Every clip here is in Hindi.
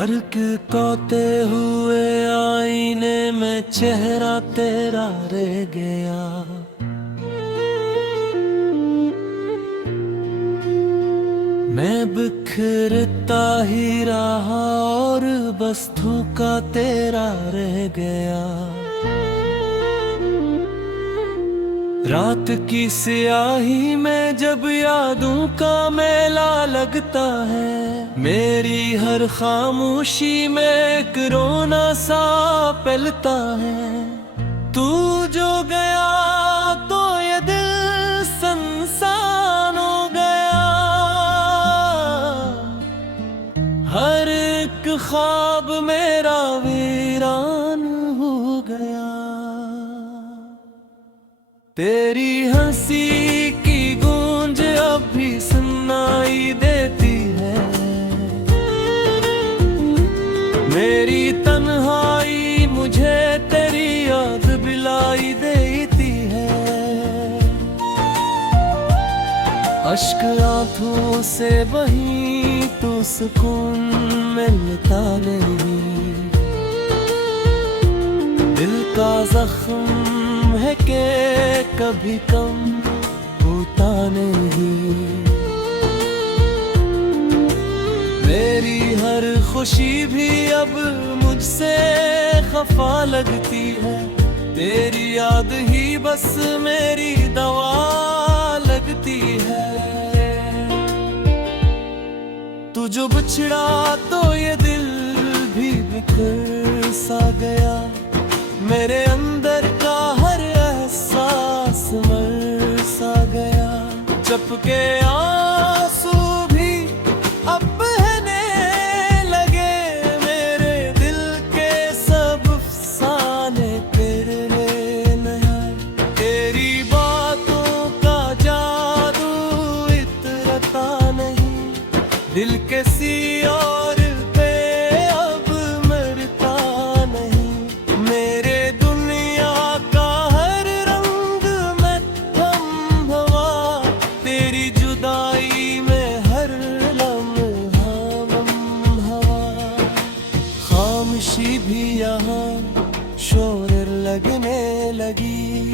फर्क कोते हुए आईने में चेहरा तेरा रह गया। मैं बिखरता ही रहा और बस थूका तेरा रह गया। रात की स्याही में जब यादों का मेला लगता है, मेरी हर खामोशी में एक रोना सा पलता है। तू जो गया तो ये दिल संसान हो गया, हर एक ख्वाब मेरा वीरान हो गया। तेरी हंसी की गूंज अब भी सुनाई देती है, मेरी तन्हाई मुझे तेरी याद दिलाई देती है। अश्क आंखों से बही तो सुकून मिलता नहीं, दिल का जख्म है के कभी कम होता नहीं। मेरी हर खुशी भी अब मुझसे खफा लगती है, तेरी याद ही बस मेरी दवा लगती है। तू जो बिछड़ा तो ये दिल भी बिखर सा गया, मेरे अंदर का हर एहसास मर सा गया। चपके आंसू भी अब बहने लगे, मेरे दिल के सब अफसाने तेरे नया। तेरी बातों का जादू इतरता नहीं, दिल के सी और पे अब मरता नहीं। मेरे दुनिया का हर रंग में थम हवा, तेरी जुदाई में हर लम्हा गम हवा। खामोशी भी यहाँ शोर लगने लगी,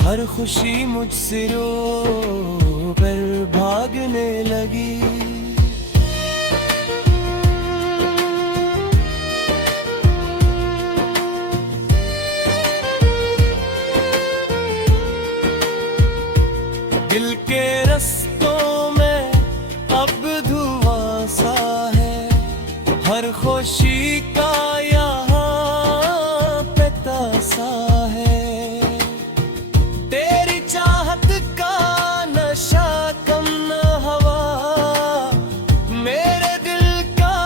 हर खुशी मुझसे रो कर भागने लगी। दिल के रस्तों में अब धुआं सा है, हर खुशी का यहाँ पे तासा है। तेरी चाहत का नशा कम न हवा, मेरे दिल का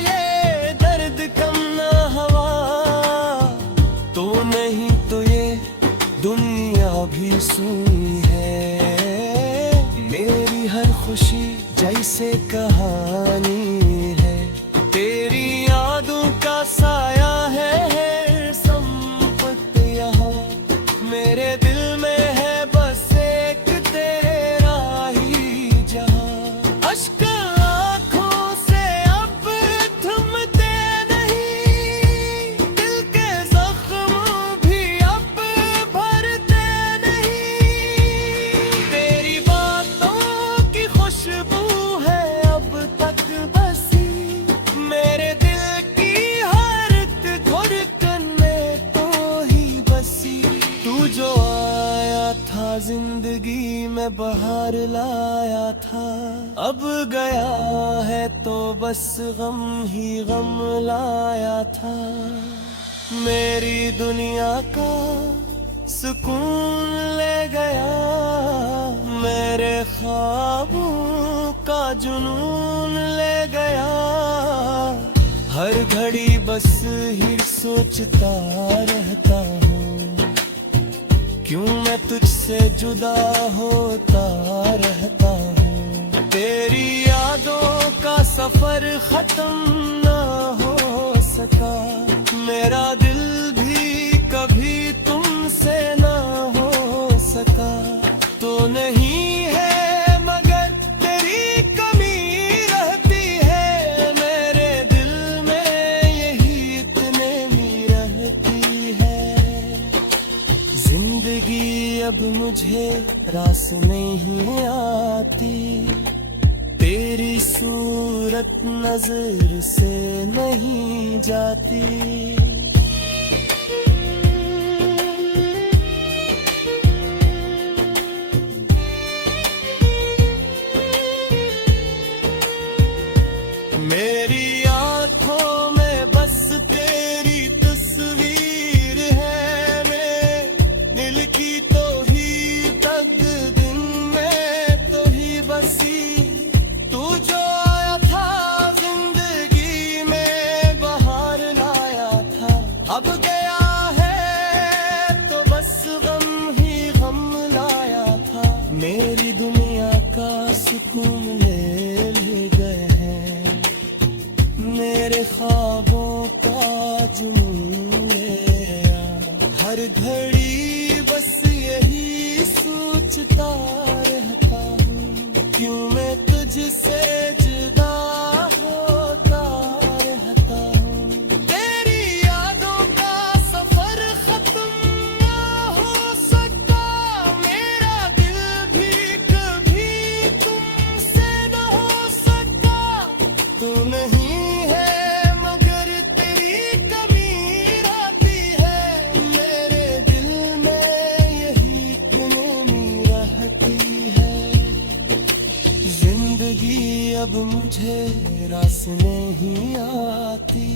ये दर्द कम न हवा। तो नहीं तो ये दुनिया भी सुनी है, मेरी हर खुशी जैसे कहानी है। तेरी यादों का साया है संपत्ति यहाँ, मेरे दिल में है बस एक तेरा ही जहां। अश्क आँखों से अब थमते नहीं, दिल के जख्म भी अब भरते नहीं। तेरी बातों की खुशबू है अब तक बसी, मेरे दिल की हर एक धड़कन में तो ही बसी। तू जो आया था जिंदगी में बहार लाया था, अब गया है तो बस गम ही गम लाया था। मेरी दुनिया का सुकून ले गया, मेरे ख्वाबों का जुनून ले गया। हर घड़ी बस ही सोचता रहता हूँ, क्यों मैं तुझसे जुदा होता रहता हूँ। तेरी यादों का सफर खत्म ना हो सका, मेरा दिल भी कभी तुमसे ना हो सका। तो नहीं है मगर तेरी कमी रहती है मेरे दिल अब मुझे रास नहीं आती, तेरी सूरत नजर से नहीं जाती। मेरी आंखों में बस तेरी तस्वीर है, मैं दिल की तो ही तक दिन में तो ही बसी। तू जो आया था जिंदगी में बहार लाया था, अब गया है तो बस गम ही गम लाया था। मेरी दुनिया का सुकून ले गए हैं, मेरे ख्वाबों का जुनून ले आया। हर घड़ी बस यही सोचता रहता हूँ, क्यों मैं तुझसे जुदा होता रहता हूँ। तेरी यादों का सफर खत्म ना हो सका, मेरा दिल भी कभी तुमसे न हो सका। तू नहीं अब मुझे रास नहीं आती,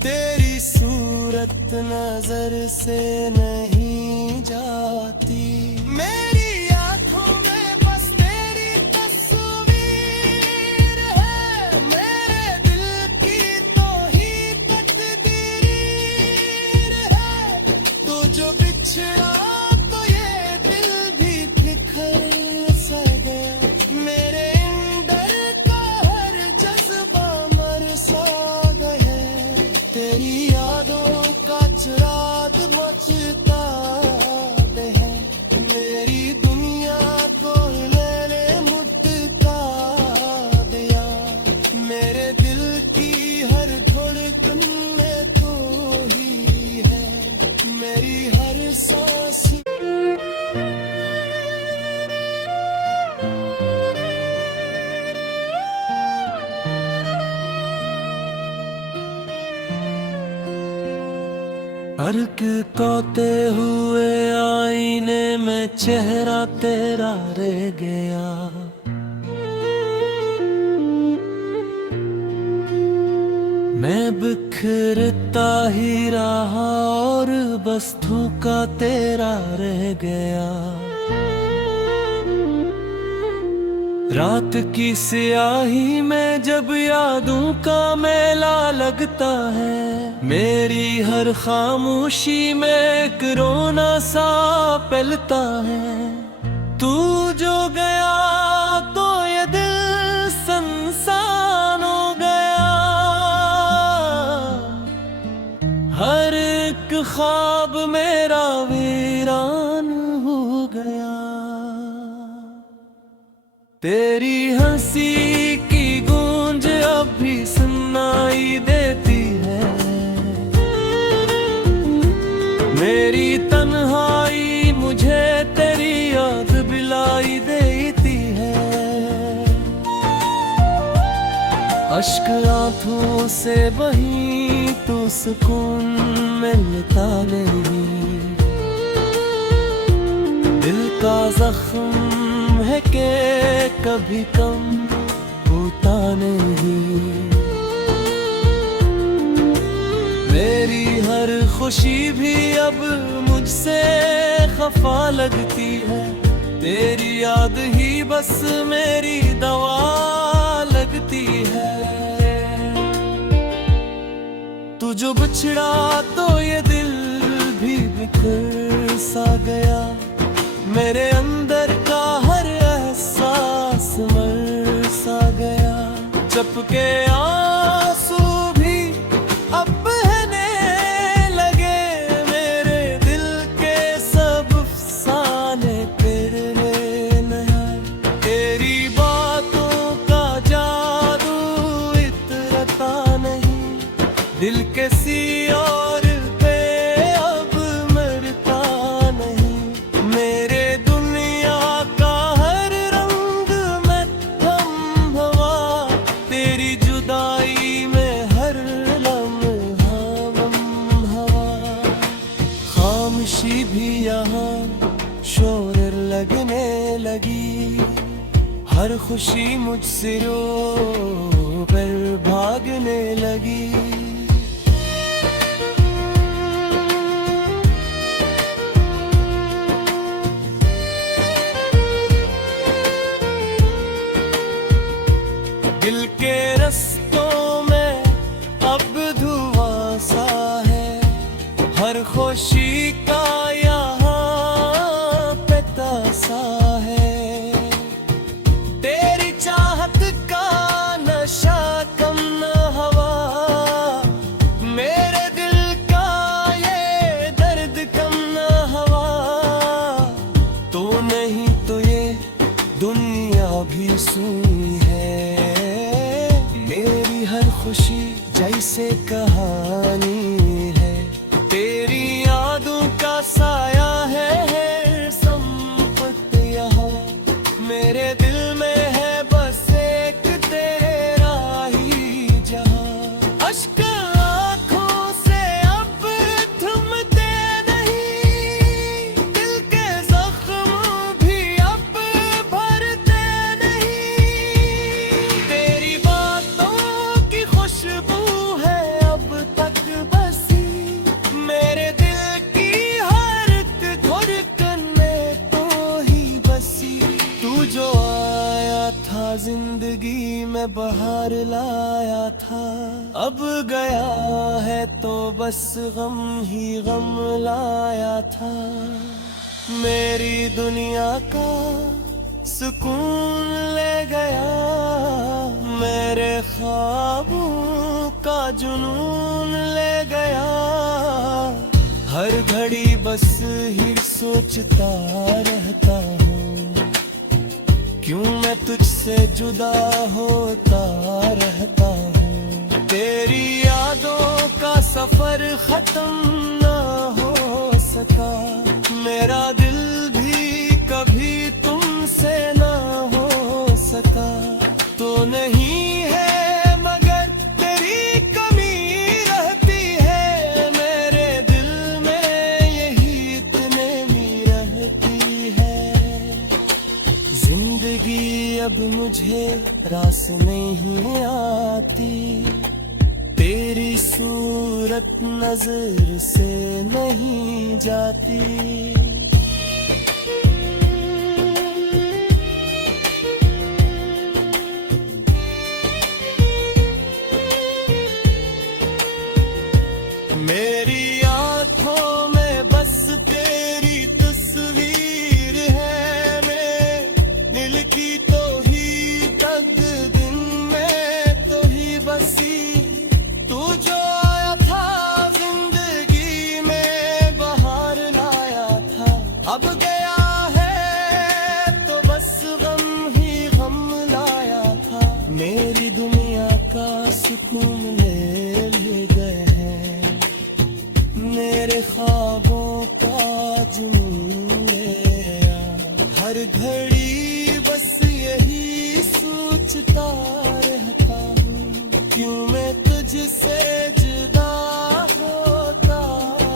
तेरी सूरत नजर से नहीं जाती। मेरी आंखों में बस तेरी तस्वीर है, मेरे दिल की तो ही तकदीर है। तो जो बिछड़ा तो ये दिल भी बिखर सा गया, मेरे रात मचता है, मेरी दुनिया को मैंने मुझता दिया। मेरे दिल की हर धड़कन में तो ही है, मेरी हर सांस। अर्क तोते हुए आईने में चेहरा तेरा रह गया। मैं बिखरता ही रहा और बस थूका तेरा रह गया। रात की स्याही में जब यादों का मेला लगता है, मेरी हर खामोशी में एक रोना सा पलता है। तू जो गया तो ये दिल संसान हो गया, हर एक ख्वाब मेरा वीरान हो गया। तेरी हंसी की गूंज अब भी सुनाई देती है, मेरी तन्हाई मुझे तेरी याद दिलाई देती है। अश्क आंखों से बही तो सुकून मिलता नहीं, दिल का जख्म है के कभी कम होता नहीं। मेरी हर खुशी भी अब मुझसे खफा लगती है, तेरी याद ही बस मेरी दवा लगती है। तू जो बिछड़ा तो ये दिल भी बिखर सा गया, मेरे अंदर का हर एहसास मर सा गया। चपके आंसू भी अब बहने लगे, मेरे दिल के सब अफसाने तेरे नया। तेरी बातों का जादू इतरता नहीं, दिल के सी और पे अब मरता नहीं। मेरे खुशी भी यहाँ शोर लगने लगी। हर खुशी मुझसे रो कर भागने लगी। दिल के रस्तों में अब धुआं सा है, हर खुशी का यहाँ पे तासा है। तेरी चाहत का नशा कम न हवा, मेरे दिल का ये दर्द कम न हवा। तो नहीं तो ये दुनिया भी सुनी है। मेरी हर खुशी जैसे कहानी है, तेरी यादों का साया है संपत्ति यहाँ। मेरे दिल में है बस एक तेरा ही जहाँ। अश्क आँखों से अब थमते नहीं, दिल के जख्म भी अब भरते नहीं। तेरी बातों की खुशबू है अब तक बसी, मेरे दिल की हर एक धड़कन में तो ही बसी। तू जो आया था जिंदगी में बहार लाया था, अब गया है तो बस गम ही गम लाया था। मेरी दुनिया का सुकून ले गया, मेरे ख्वाबों का जुनून ले गया। हर घड़ी बस ही सोचता रहता हूँ, क्यों मैं तुझसे जुदा होता रहता हूँ। तेरी यादों का सफर खत्म ना हो सका, मेरा दिल भी कभी तुमसे ना हो सका। तो नहीं है मगर तेरी कमी रहती है, मेरे दिल में यही इतने में रहती है। जिंदगी अब मुझे रास नहीं आती, तेरी सूरत नजर से नहीं जाती। मेरी आँखों में बस तेरी तस्वीर है, मेरे दिल की तो ही तक दिन में तो ही बसी। तू जो आया था जिंदगी में बहार लाया था, अब गया है तो बस गम ही गम लाया था। मेरी दुनिया का सुकून ले गए हैं, मेरे ख्वाबों का जुनून ले आया। हर घड़ी बस यही सोचता रहता हूँ, क्यों मैं तुझसे जुदा होता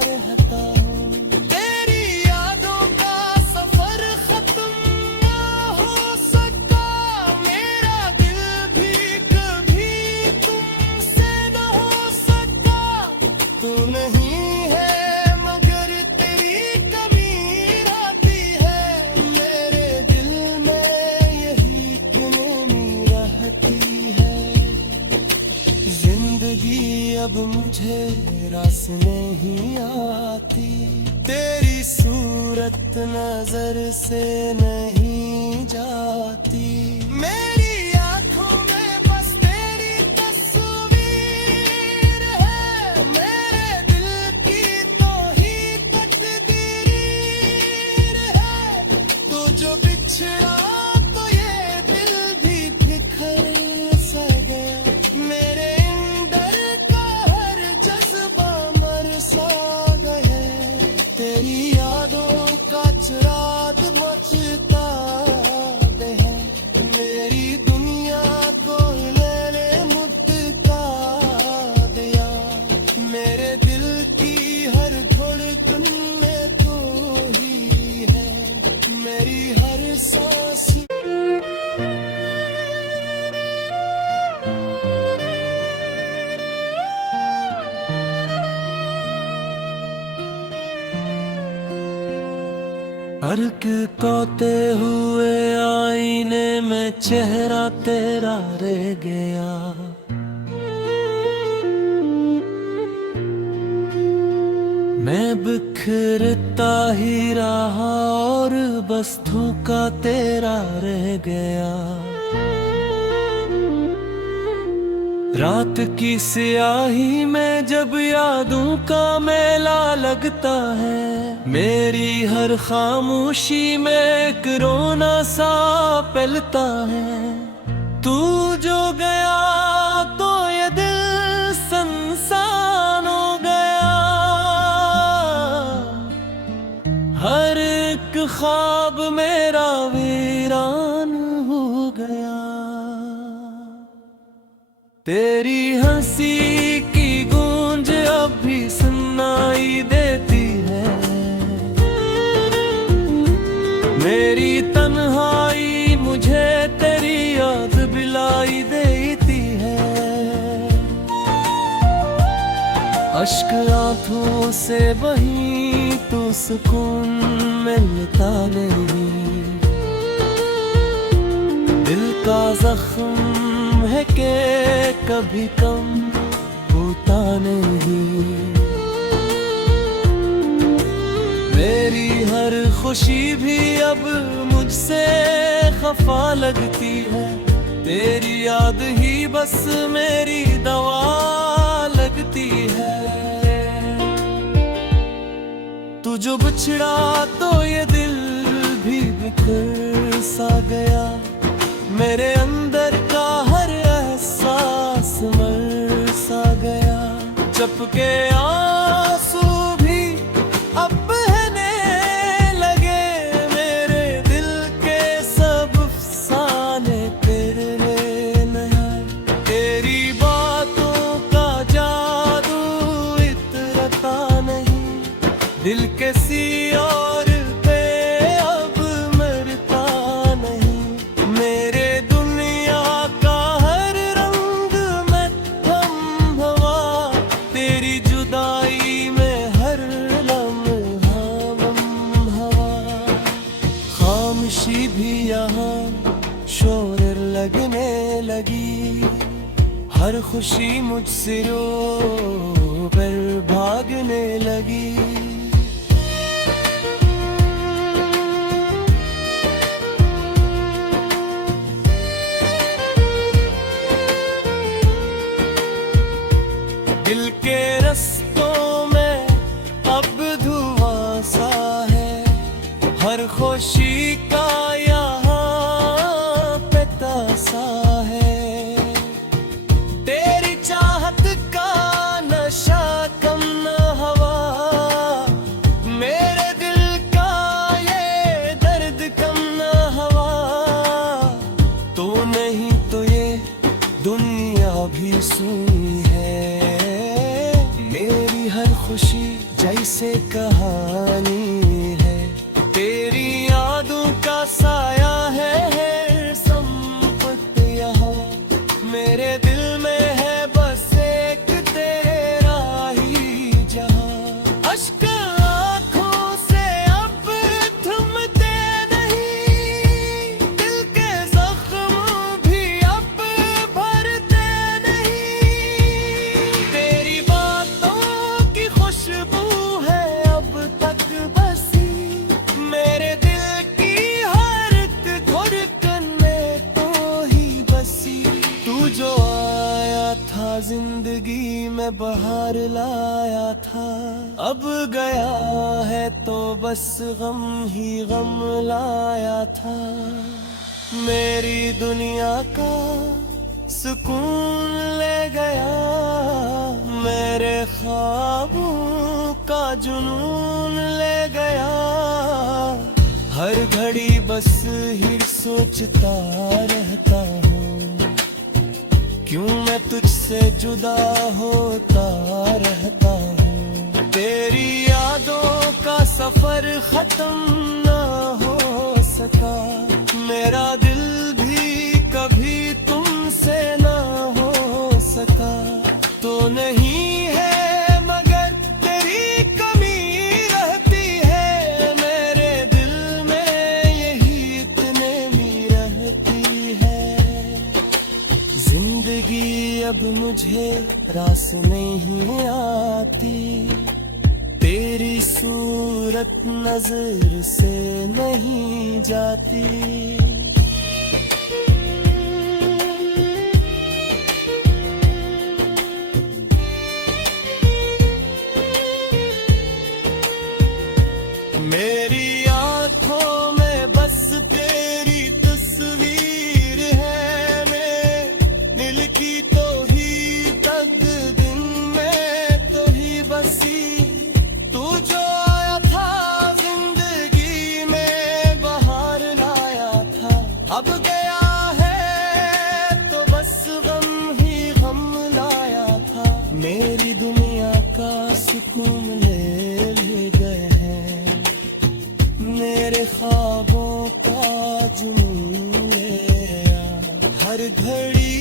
रहता हूँ। तेरी यादों का सफर खत्म ना हो सका, मेरा दिल भी कभी तुमसे ना हो सका। तू नहीं है मगर तेरी कमी रहती है, मेरे दिल में यही कमी रहती है। जिंदगी अब मुझे रास नहीं आती, तेरी सूरत नजर से नहीं जाती। मेरी आँखों में बस तेरी तस्वीर है, मेरे दिल की तो ही तकदीर है। तो जो बिछड़ा तो ये दिल भी बिखर सा गया, मेरे अंदर का हर जज्बा मर सा गया। तेरी यादों का चिराग मचता अर्क तोते हुए आईने में चेहरा तेरा रह गया। मैं बिखरता ही रहा और बस धोखा तेरा रह गया। रात की स्याही में जब यादों का मेला लगता है, मेरी हर खामोशी में एक रोना सा पलता है। तू जो गया तो ये दिल संसान हो गया, हर एक ख्वाब मेरा वीरान हो गया। तेरी हंसी की गूंज अब भी सुनाई देती है, मेरी तन्हाई मुझे तेरी याद दिलाई देती है। अश्क आंखों से बही तो सुकून मिलता नहीं, दिल का जख्म है के कभी कम होता नहीं। मेरी हर खुशी भी अब मुझसे खफा लगती है, तेरी याद ही बस मेरी दवा लगती है। तू जो बिछड़ा तो ये दिल भी बिखर सा गया, मेरे अंदर का हर एहसास मर सा गया। चपके आंसू भी अब बहने लगे, मेरे दिल के सब अफसाने तेरे नया। तेरी बातों का जादू इतरता नहीं, दिल के सी और पे अब मरता नहीं। मेरे दुनिया का हर रंग में हम हवा, तेरी जुदाई में हर लम्हा हम हवा। खामोशी भी यहाँ शोर लगने लगी, हर खुशी मुझसे रो कर भागने लगी। दिल के रस्तों में अब धुआं सा है, हर खुशी का यहाँ पिता सा है। तेरी चाहत का नशा कम न हवा, मेरे दिल का ये दर्द कम न हवा। तो नहीं तो ये दुनिया भी सुनी है, मेरी हर खुशी जैसे कहानी है। तेरी यादों का साया है संपत्ति यहाँ, मेरे दिल में है बस एक तेरा ही जहां। अश्क आँखों से अब थमते नहीं, दिल के जख्म भी अब भरते नहीं। तेरी बातों की खुशबू है अब तक बसी, मेरे दिल की हर एक धड़कन में तो ही बसी। तू जो आया था जिंदगी में बहार लाया था, अब गया है तो बस गम ही गम लाया था। मेरी दुनिया का सुकून ले गया, मेरे ख्वाबों का जुनून ले गया। हर घड़ी बस ही सोचता रहता हूँ, क्यों मैं तुझसे जुदा होता रहता हूँ। तेरी यादों का सफर खत्म ना हो सका, मेरा दिल भी कभी तुमसे ना हो सका। तो नहीं है मगर तेरी कमी रहती है मेरे दिल रास नहीं आती, तेरी सूरत नजर से नहीं जाती। मेरी आंखों में बस तेरी तस्वीर है, मैं दिल की तो ही तक दिन में तो ही बसी। तू जो आया था जिंदगी में बहार लाया था, अब गया है तो बस गम ही गम लाया था। मेरी दुनिया का सुकून ले गए हैं, मेरे ख्वाबों का जुनून ले आया। हर घड़ी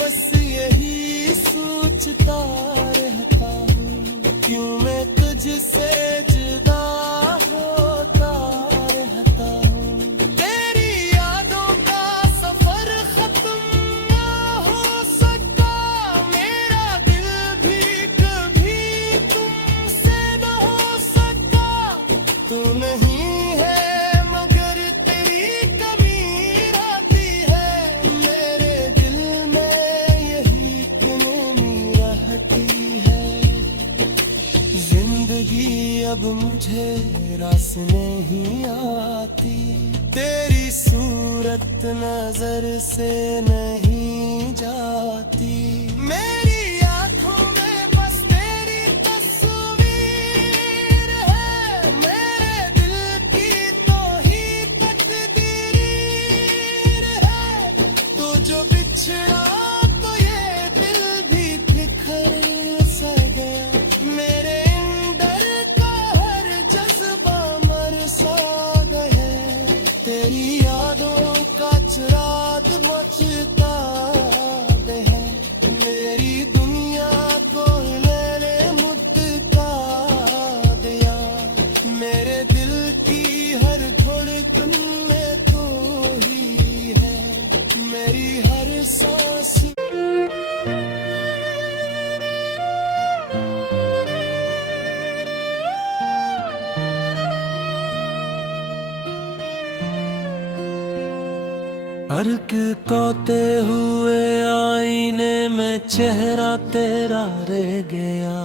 बस यही सोचता रहता हूँ, क्यों मैं तुझसे जुदा होता रहता हूँ। तेरी यादों का सफर खत्म ना हो सका, मेरा दिल भी कभी तुमसे न हो सका। तू नहीं अब मुझे रास नहीं आती, तेरी सूरत नजर से नहीं जाती। मेरी आंखों में बस तेरी तस्वीर है, मेरे दिल की तो ही तकदीर है। तो जो बिछड़ा तो ये दिल भी बिखर सा गया, मेरे रात मचता है, मेरी दुनिया को मैंने मुद्दा दिया। मेरे दिल की हर धड़कन में तो ही है, मेरी हर सांस। अर्क तोते हुए आईने में चेहरा तेरा रह गया।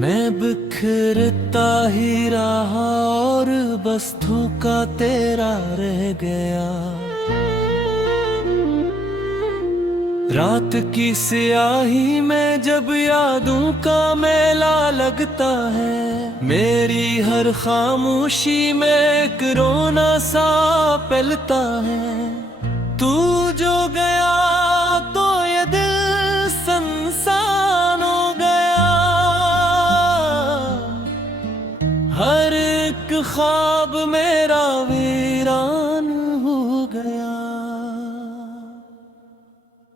मैं बिखरता ही रहा और बस धोखा तेरा रह गया। रात की स्याही में जब यादों का मेला लगता है, मेरी हर खामोशी में एक रोना सा पलता है। तू जो गया तो ये दिल संसान हो गया, हर एक ख्वाब मेरा वीरान हो गया।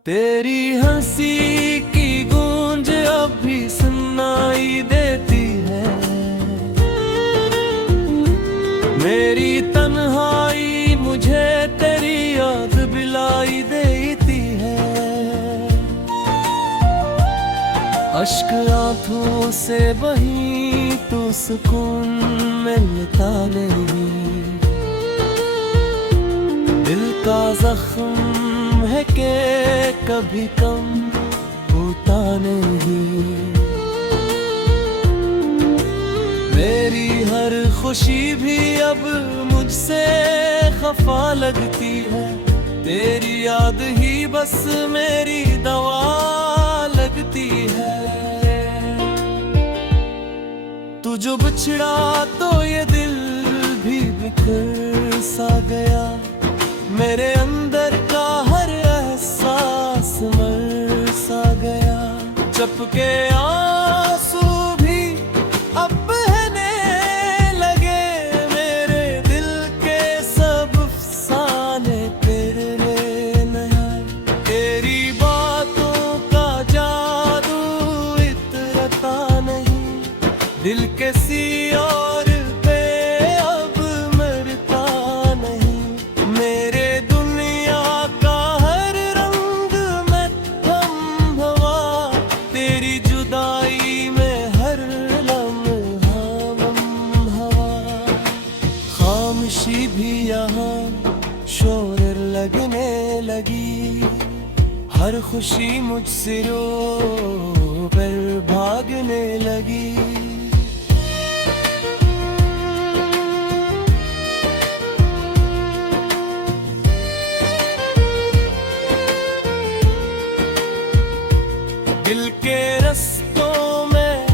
तेरी हंसी की गूंज अब भी सुनाई देती है, मेरी तन्हाई मुझे तेरी याद दिलाई देती है। अश्क आंखों से बही तो सुकून मिलता नहीं, दिल का जख्म है के कभी कम होता नहीं। मेरी हर खुशी भी अब मुझसे खफा लगती है, तेरी याद ही बस मेरी दवा लगती है। तू जो बिछड़ा तो ये दिल भी बिखर सा गया, मेरे अंदर का हर एहसास मर सा गया। चपके आंसू भी अब बहने लगे, मेरे दिल के सब अफसाने तेरे नया। तेरी बातों का जादू इतरता नहीं, दिल के सी और पे अब मरता नहीं। मेरे दुनिया हर खुशी मुझसे रो कर भागने लगी। दिल के रस्तों में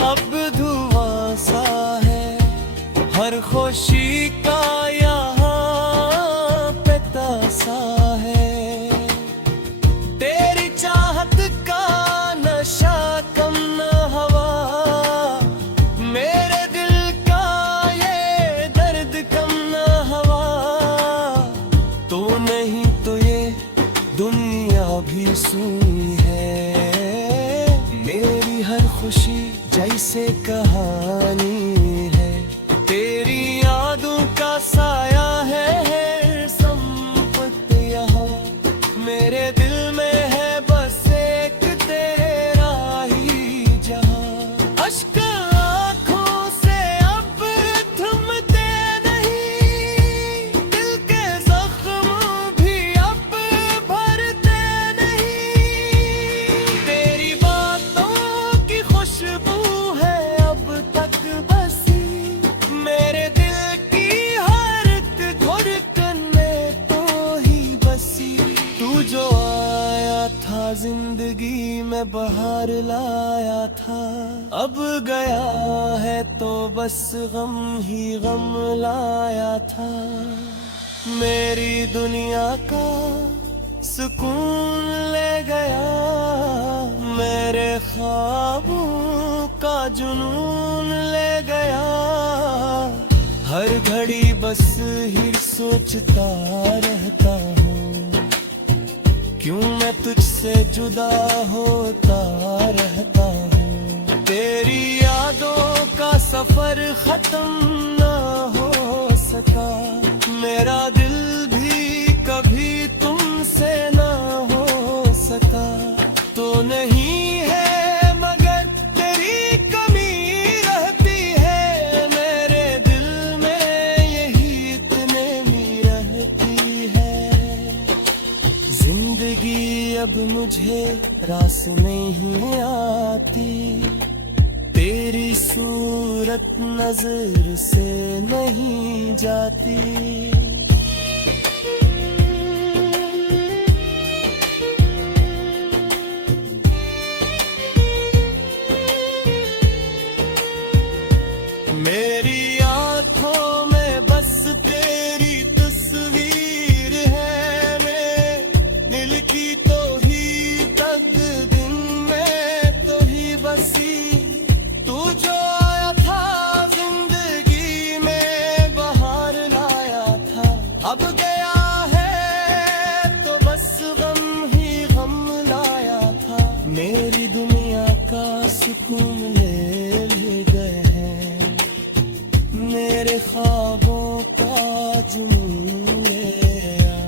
अब धुआं सा है, हर खुशी का यहाँ पे तासा है। तेरी चाहत का नशा कम न हवा, मेरे दिल का ये दर्द कम न हवा। तो नहीं तो ये दुनिया भी सुई है। मेरी हर खुशी जैसे कहानी है, तेरी यादों का साया है संपत्ति यहाँ। मेरे दिल में है बस एक तेरा ही जहाँ। अश्क आँखों से अब थमते नहीं, दिल के जख्म भी अब भरते नहीं। तेरी बातों की खुशबू है अब तक बसी, मेरे दिल की हर एक धड़कन में तो ही बसी। तू जो आया था जिंदगी में बहार लाया था, अब गया है तो बस गम ही गम लाया था। मेरी दुनिया का सुकून ले गया, मेरे ख्वाबों का जुनून ले गया। हर घड़ी बस ही सोचता रहता हूँ, क्यों मैं तुझसे जुदा होता रहता हूँ। तेरी यादों का सफर खत्म ना हो सका, मेरा दिल भी कभी तुमसे ना हो सका। तो नहीं है मगर तेरी कमी रहती है, मेरे दिल में यही इतने में रहती है। जिंदगी अब मुझे रास नहीं आती, तेरी सूरत नजर से नहीं जाती। मेरी आँखों में बस तेरी तस्वीर है, मैं दिल की तो ही तक दिन में तो ही बसी। तू जो आया था जिंदगी में बहार लाया था, अब गया है तो बस गम ही गम लाया था। मेरी दुनिया का सुकून ले गए हैं, मेरे ख्वाबों का जुनून ले आया।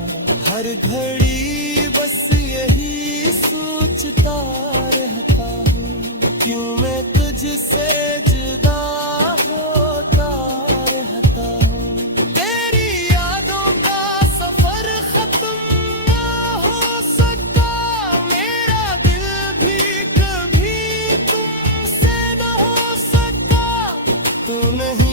हर घड़ी बस यही सोचता रहता हूँ, क्यों मैं तुझसे जुदा होता रहता हूँ। तेरी यादों का सफर खत्म ना हो सका, मेरा दिल भी कभी तुमसे ना हो सका। तू नहीं